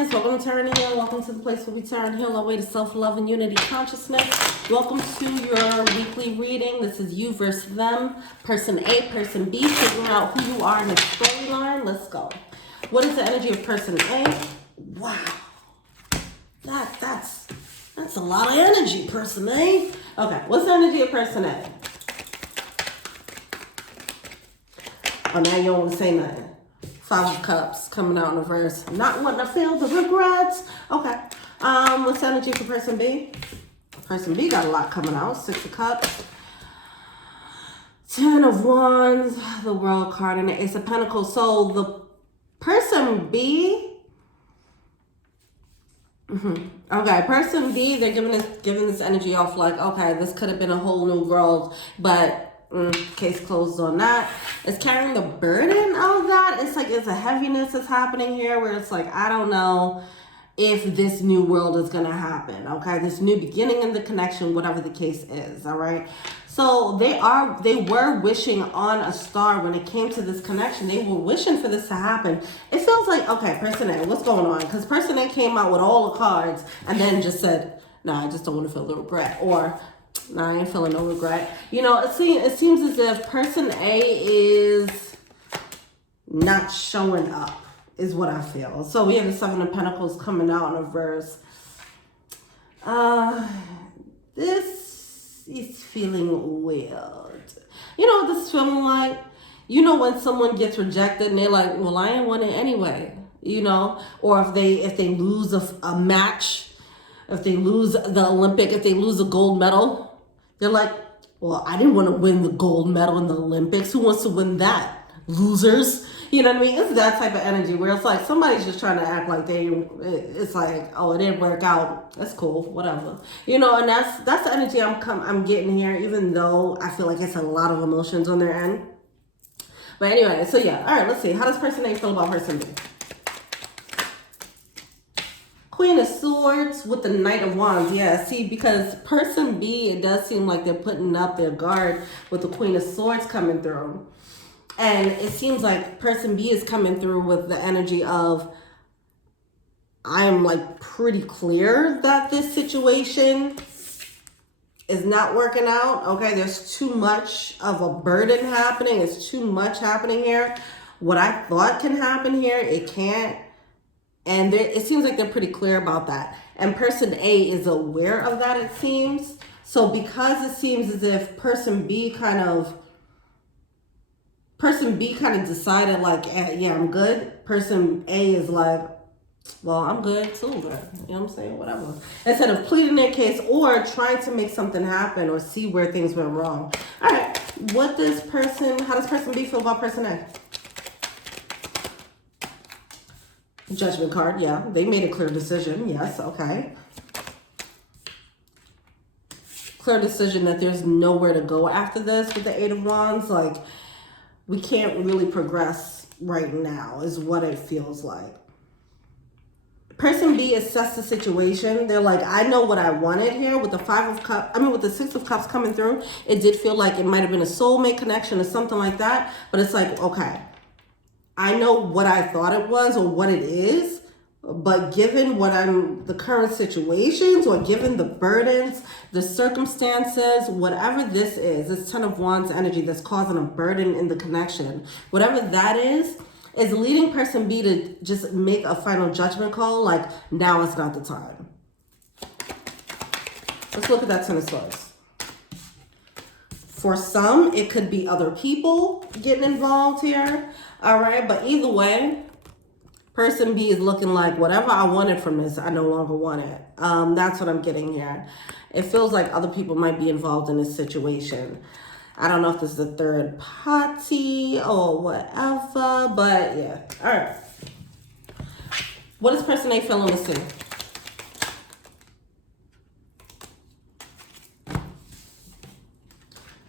Geminis, welcome to Turn and Heal. Welcome to the place where we turn and heal our way to self-love and unity consciousness. Welcome to your weekly reading. This is you versus them. Person A, person B, figuring out who you are in the storyline. Let's go. What is the energy of person A? Wow. That's a lot of energy, person A. Okay, what's the energy of person A? Oh, now you don't want to say nothing. Five of Cups coming out in reverse. Not wanting to feel the regrets. Okay. What's the energy for person B? Person B got a lot coming out. Six of Cups. 10 of Wands. The World card and the Ace of Pentacles. So the person B. Okay, person B, they're giving this energy off like, okay, this could have been a whole new world, but case closed on that. It's carrying the burden of that. It's like it's a heaviness that's happening here where it's like, I don't know if this new world is going to happen. Okay, this new beginning in the connection, whatever the case is. All right. So they were wishing on a star when it came to this connection. They were wishing for this to happen. It feels like, okay, person A, what's going on? Because person A came out with all the cards and then just said, nah, I just don't want to feel the regret. Or, nah, I ain't feeling no regret. You know, it seems as if person A is not showing up, is what I feel. So we have the Seven of Pentacles coming out in reverse. This is feeling weird. You know what this is feeling like? You know when someone gets rejected and they're like, well, I ain't want it anyway. You know? Or if they lose a match, if they lose the Olympic, if they lose a gold medal, they're like, well, I didn't want to win the gold medal in the Olympics. Who wants to win that? Losers. You know what I mean? It's that type of energy where it's like somebody's just trying to act like it's like, oh, it didn't work out. That's cool, whatever. You know, and that's the energy I'm getting here, even though I feel like it's a lot of emotions on their end. But anyway, so yeah. All right, let's see. How does person A feel about person B? Queen of Swords with the Knight of Wands. Yeah, see, because person B, it does seem like they're putting up their guard with the Queen of Swords coming through. And it seems like person B is coming through with the energy of, I'm like pretty clear that this situation is not working out. Okay, there's too much of a burden happening. It's too much happening here. What I thought can happen here, it can't. And it seems like they're pretty clear about that. And person A is aware of that, it seems. So because it seems as if person B kind of decided like, yeah, I'm good. Person A is like, well, I'm good too, but you know what I'm saying? Whatever. Instead of pleading their case or trying to make something happen or see where things went wrong. All right. How does person B feel about person A? Judgment card, yeah. They made a clear decision. Yes, okay. Clear decision that there's nowhere to go after this with the Eight of Wands. Like, we can't really progress right now is what it feels like. Person B assessed the situation. They're like, I know what I wanted here with the with the Six of Cups coming through. It did feel like it might have been a soulmate connection or something like that. But it's like, okay, I know what I thought it was or what it is, but given the current situations or given the burdens, the circumstances, whatever this is 10 of Wands energy that's causing a burden in the connection. Whatever that is leading person B to just make a final judgment call, like now is not the time. Let's look at that 10 of Swords. For some, it could be other people getting involved here. All right, but either way, person B is looking like whatever I wanted from this, I no longer want it. That's what I'm getting here. It feels like other people might be involved in this situation. I don't know if this is a third party or whatever, but yeah. All right. What is person A feeling to see?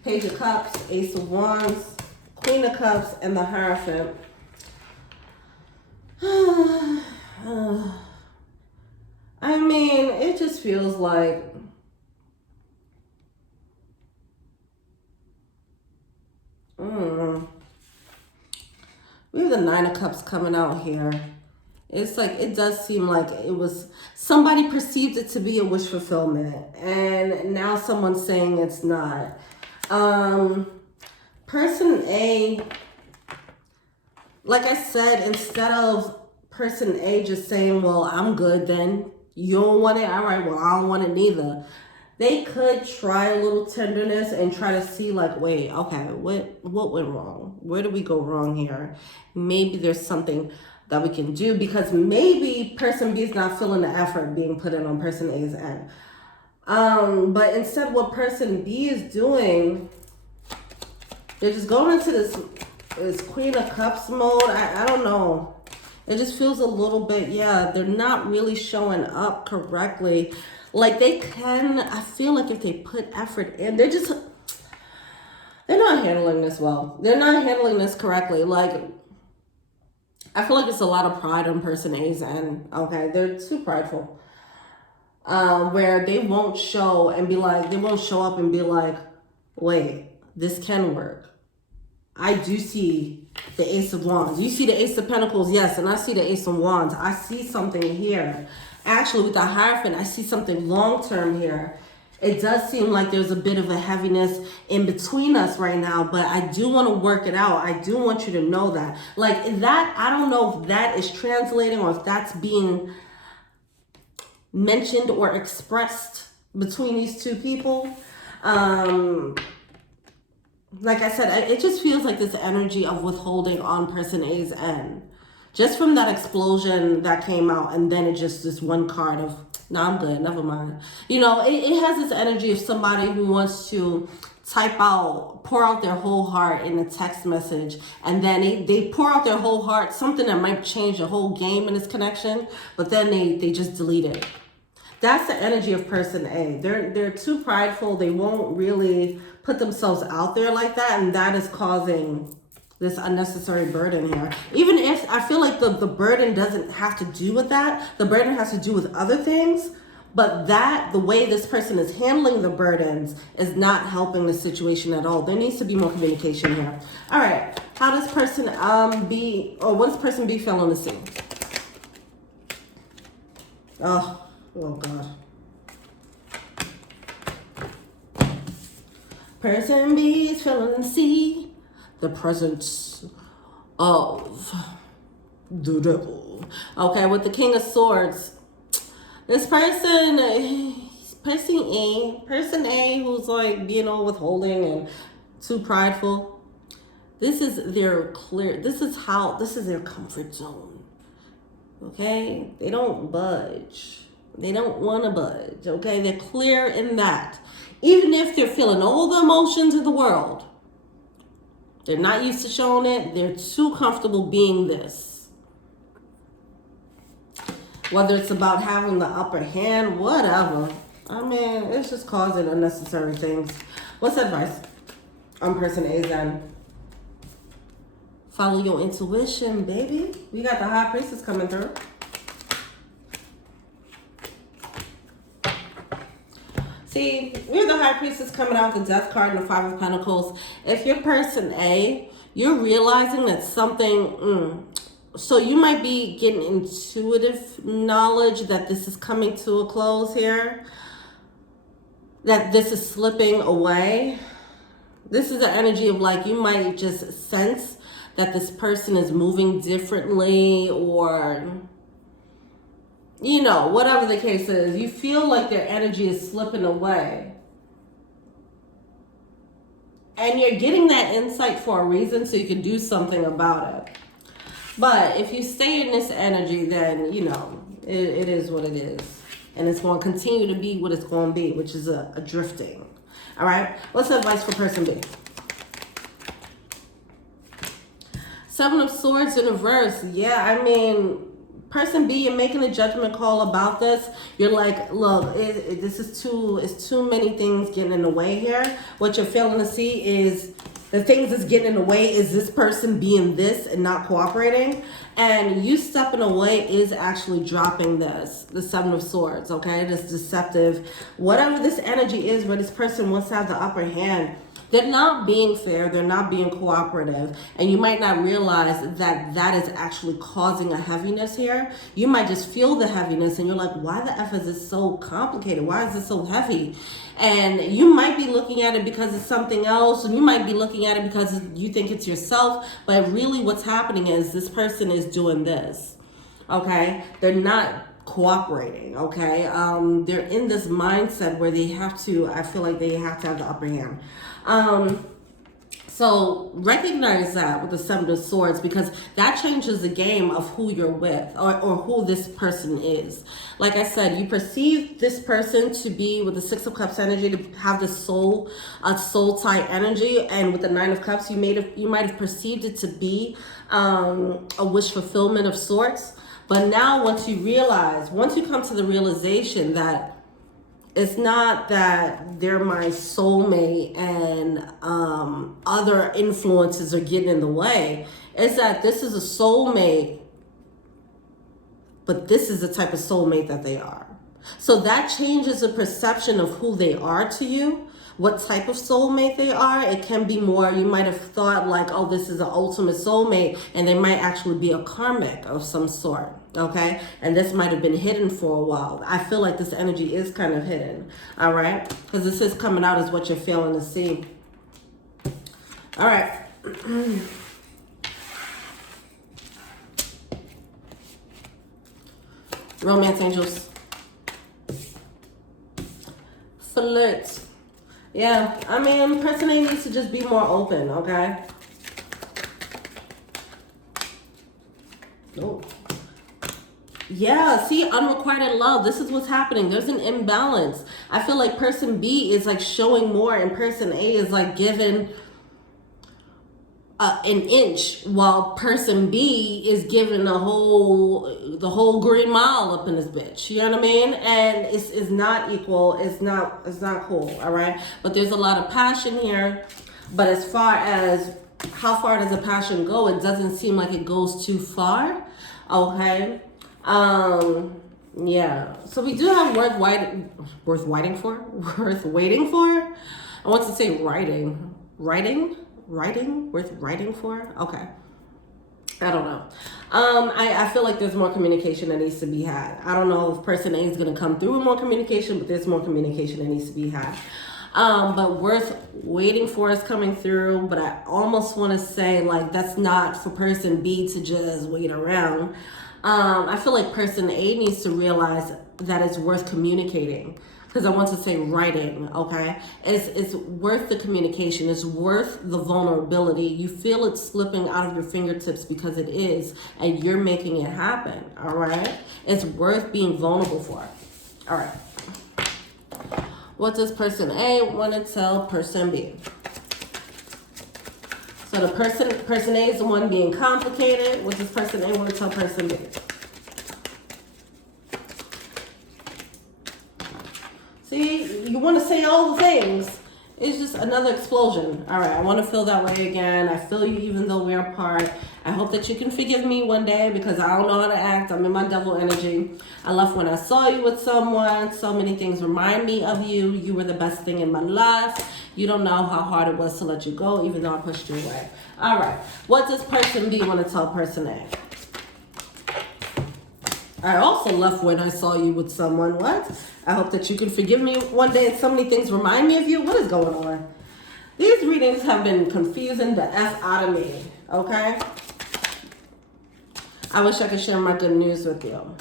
Page of Cups, Ace of Wands, Queen of Cups, and the Hierophant. I mean, it just feels like we have the Nine of Cups coming out here. It's like, it does seem like it was, somebody perceived it to be a wish fulfillment, and now someone's saying it's not. Person A, like I said, instead of person A just saying, well, I'm good then, you don't want it, all right, well, I don't want it neither. They could try a little tenderness and try to see like, wait, okay, what went wrong? Where did we go wrong here? Maybe there's something that we can do, because maybe person B is not feeling the effort being put in on person A's end. But instead what person B is doing, they're just going into this Queen of Cups mode. I don't know. It just feels a little bit, yeah, they're not really showing up correctly. Like they can, I feel like if they put effort in, they're not handling this well. They're not handling this correctly. Like, I feel like it's a lot of pride on person A's end. Okay, they're too prideful. Where they won't show and be like, they won't show up and be like, wait, this can work. I do see the Ace of Wands. You see the Ace of Pentacles, yes, and I see the Ace of Wands. I see something here. Actually, with the Hierophant, I see something long-term here. It does seem like there's a bit of a heaviness in between us right now, but I do want to work it out. I do want you to know that. Like that, I don't know if that is translating or if that's being mentioned or expressed between these two people. Like I said, it just feels like this energy of withholding on person A's end. Just from that explosion that came out, and then it just this one card of, nah, I'm good, never mind. You know, it has this energy of somebody who wants to type out, pour out their whole heart in a text message, and then they pour out their whole heart, something that might change the whole game in this connection, but then they just delete it. That's the energy of person A. They're too prideful. They won't really put themselves out there like that, and that is causing this unnecessary burden here. Even if I feel like the burden doesn't have to do with that, the burden has to do with other things, but the way this person is handling the burdens is not helping the situation at all. There needs to be more communication here. All right, how does person B, or what does person B feel on the scene? Oh God. Person B is feeling C. The presence of the devil. Okay, with the King of Swords. This person A, who's like, you know, withholding and too prideful. This is their their comfort zone. Okay? They don't budge. They don't want to budge. Okay? They're clear in that. Even if they're feeling all the emotions in the world, they're not used to showing it. They're too comfortable being this. Whether it's about having the upper hand, whatever. I mean, it's just causing unnecessary things. What's advice on person A's end? Follow your intuition, baby. We got the High Priestess coming through. See, we have the High Priestess coming out with the Death card and the Five of Pentacles. If you're person A, you're realizing that something, so you might be getting intuitive knowledge that this is coming to a close here, that this is slipping away. This is the energy of like, you might just sense that this person is moving differently, or you know, whatever the case is, you feel like their energy is slipping away. And you're getting that insight for a reason, so you can do something about it. But if you stay in this energy, then, you know, it is what it is. And it's going to continue to be what it's going to be, which is a drifting. All right? What's the advice for person B? Seven of Swords in reverse. Yeah, I mean, person B, you're making a judgment call about this. You're like, look, this is too many things getting in the way here. What you're failing to see is the things that's getting in the way is this person being this and not cooperating. And you stepping away is actually dropping this, the Seven of Swords, okay? This deceptive, whatever this energy is where this person wants to have the upper hand. They're not being fair, they're not being cooperative, and you might not realize that that is actually causing a heaviness here. You might just feel the heaviness and you're like, why the F is this so complicated? Why is it so heavy? And you might be looking at it because it's something else, and you might be looking at it because you think it's yourself, but really what's happening is this person is doing this, okay? They're not cooperating, okay? They're in this mindset where they have to, I feel like they have to have the upper hand. So recognize that with the Seven of Swords, because that changes the game of who you're with, or who this person is. Like I said, you perceive this person to be, with the Six of Cups energy, to have the soul tie energy, and with the Nine of Cups, you might have perceived it to be a wish fulfillment of sorts. But now once you come to the realization that it's not that they're my soulmate and other influences are getting in the way, it's that this is a soulmate, but this is the type of soulmate that they are. So that changes the perception of who they are to you, what type of soulmate they are. It can be more, you might have thought like, oh, this is an ultimate soulmate, and they might actually be a karmic of some sort, okay? And this might have been hidden for a while. I feel like this energy is kind of hidden, all right? Because this is coming out as what you're feeling to see. All right. Romance angels. Flirt. Yeah, I mean, person A needs to just be more open, okay? Oh. Yeah, see, unrequited love. This is what's happening. There's an imbalance. I feel like person B is like showing more, and person A is like giving an inch, while person B is giving the whole green mile up in this bitch. You know what I mean? And it's not equal. It's not cool. All right. But there's a lot of passion here. But as far as how far does the passion go, it doesn't seem like it goes too far. Okay. Yeah. So we do have worth waiting for. I want to say writing, worth writing for. Okay. I don't know. I feel like there's more communication that needs to be had. I don't know if person A is going to come through with more communication, but there's more communication that needs to be had. But worth waiting for is coming through, but I almost want to say like that's not for person B to just wait around. I feel like person A needs to realize that it's worth communicating. Because I want to say writing, okay? It's worth the communication. It's worth the vulnerability. You feel it slipping out of your fingertips because it is, and you're making it happen, all right? It's worth being vulnerable for. All right. What does person A want to tell person B? So the person A is the one being complicated. What does person A want to tell person B? See, you want to say all the things. It's just another explosion. All right, I want to feel that way again. I feel you even though we're apart. I hope that you can forgive me one day because I don't know how to act. I'm in my devil energy. I left when I saw you with someone. So many things remind me of you. You were the best thing in my life. You don't know how hard it was to let you go, even though I pushed you away. All right, what does person B want to tell person A? I also left when I saw you with someone. What? I hope that you can forgive me one day and so many things remind me of you. What is going on? These readings have been confusing the F out of me, okay? I wish I could share my good news with you.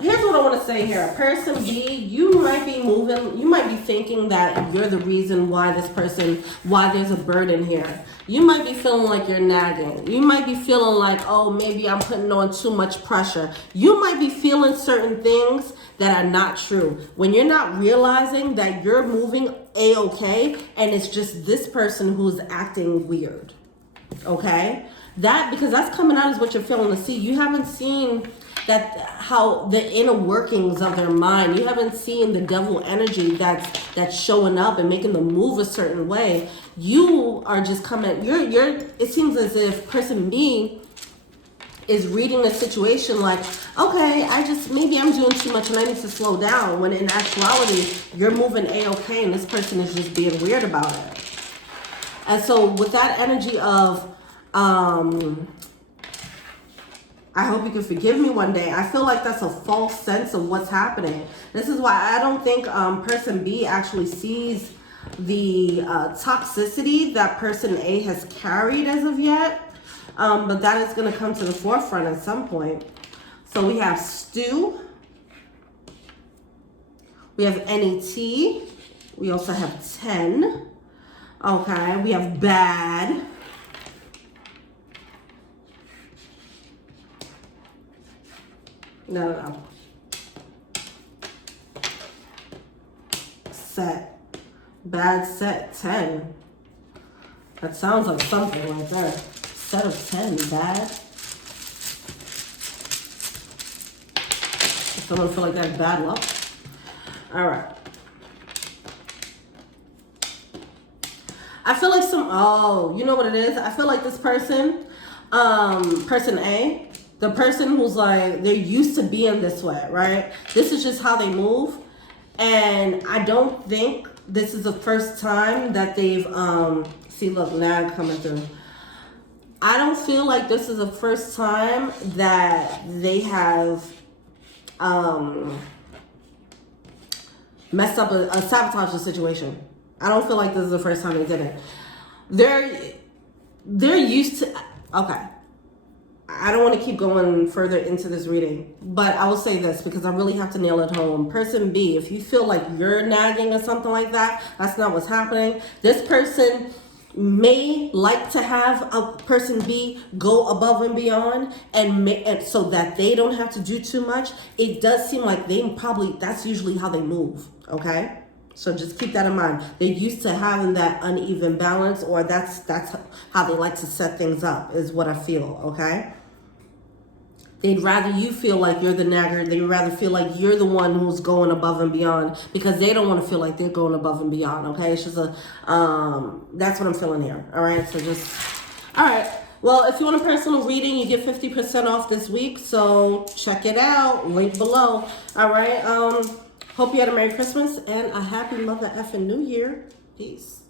Here's what I want to say here. Person B, you might be thinking that you're the reason why there's a burden here. You might be feeling like you're nagging. You might be feeling like, oh, maybe I'm putting on too much pressure. You might be feeling certain things that are not true. When you're not realizing that you're moving A-okay and it's just this person who's acting weird, okay? Because that's coming out is what you're feeling to see. You haven't seen how the inner workings of their mind. You haven't seen the devil energy that's showing up and making them move a certain way. You are just coming. It seems as if person B is reading the situation like, okay, maybe I'm doing too much and I need to slow down, when in actuality, you're moving A-okay and this person is just being weird about it. And so with that energy of, I hope you can forgive me one day, I feel like that's a false sense of what's happening. This is why I don't think person B actually sees the toxicity that person A has carried as of yet. But that is going to come to the forefront at some point. So we have stew. We have NET. We also have 10. Okay, we have bad. No. Set. Bad set 10. That sounds like something right there. Set of 10, bad. Does someone feel like that's bad luck? All right. I feel like you know what it is? I feel like this person, person A, the person who's like, they're used to being this way, right? This is just how they move. And I don't think this is the first time that they've, see, look, nag coming through. I don't feel like this is the first time that they have messed up a sabotage the situation. I don't feel like this is the first time they did it. They're used to, okay. I don't want to keep going further into this reading, but I will say this because I really have to nail it home. Person B, if you feel like you're nagging or something like that, that's not what's happening. This person may like to have a person B go above and beyond and so that they don't have to do too much. It does seem like that's usually how they move, okay? So just keep that in mind. They're used to having that uneven balance, or that's how they like to set things up, is what I feel, okay? They'd rather you feel like you're the nagger. They'd rather feel like you're the one who's going above and beyond, because they don't want to feel like they're going above and beyond, okay? It's just that's what I'm feeling here, all right? So all right. Well, if you want a personal reading, you get 50% off this week, so check it out. Link below, all right? Hope you had a Merry Christmas and a Happy Mother effing New Year. Peace.